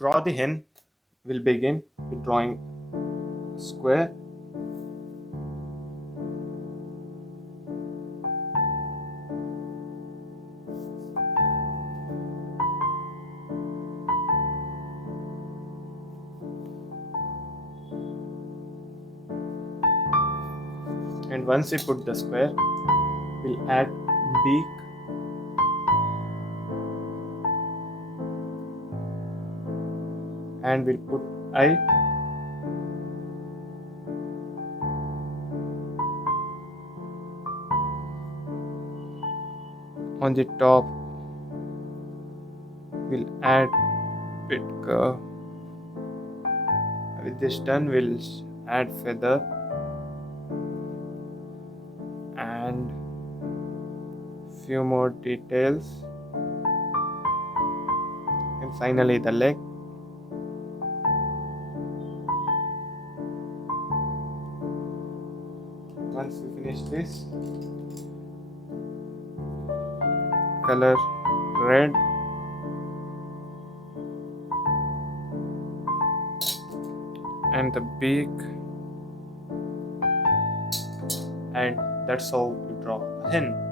draw the hen, we'll begin with drawing a square. And once we put the square, we'll add beak and we'll put eye. On the top, we'll add bit curve. With this done, we'll add feather and few more details, and finally the leg. Once we finish this, color red and the beak, and that's how you draw a hen.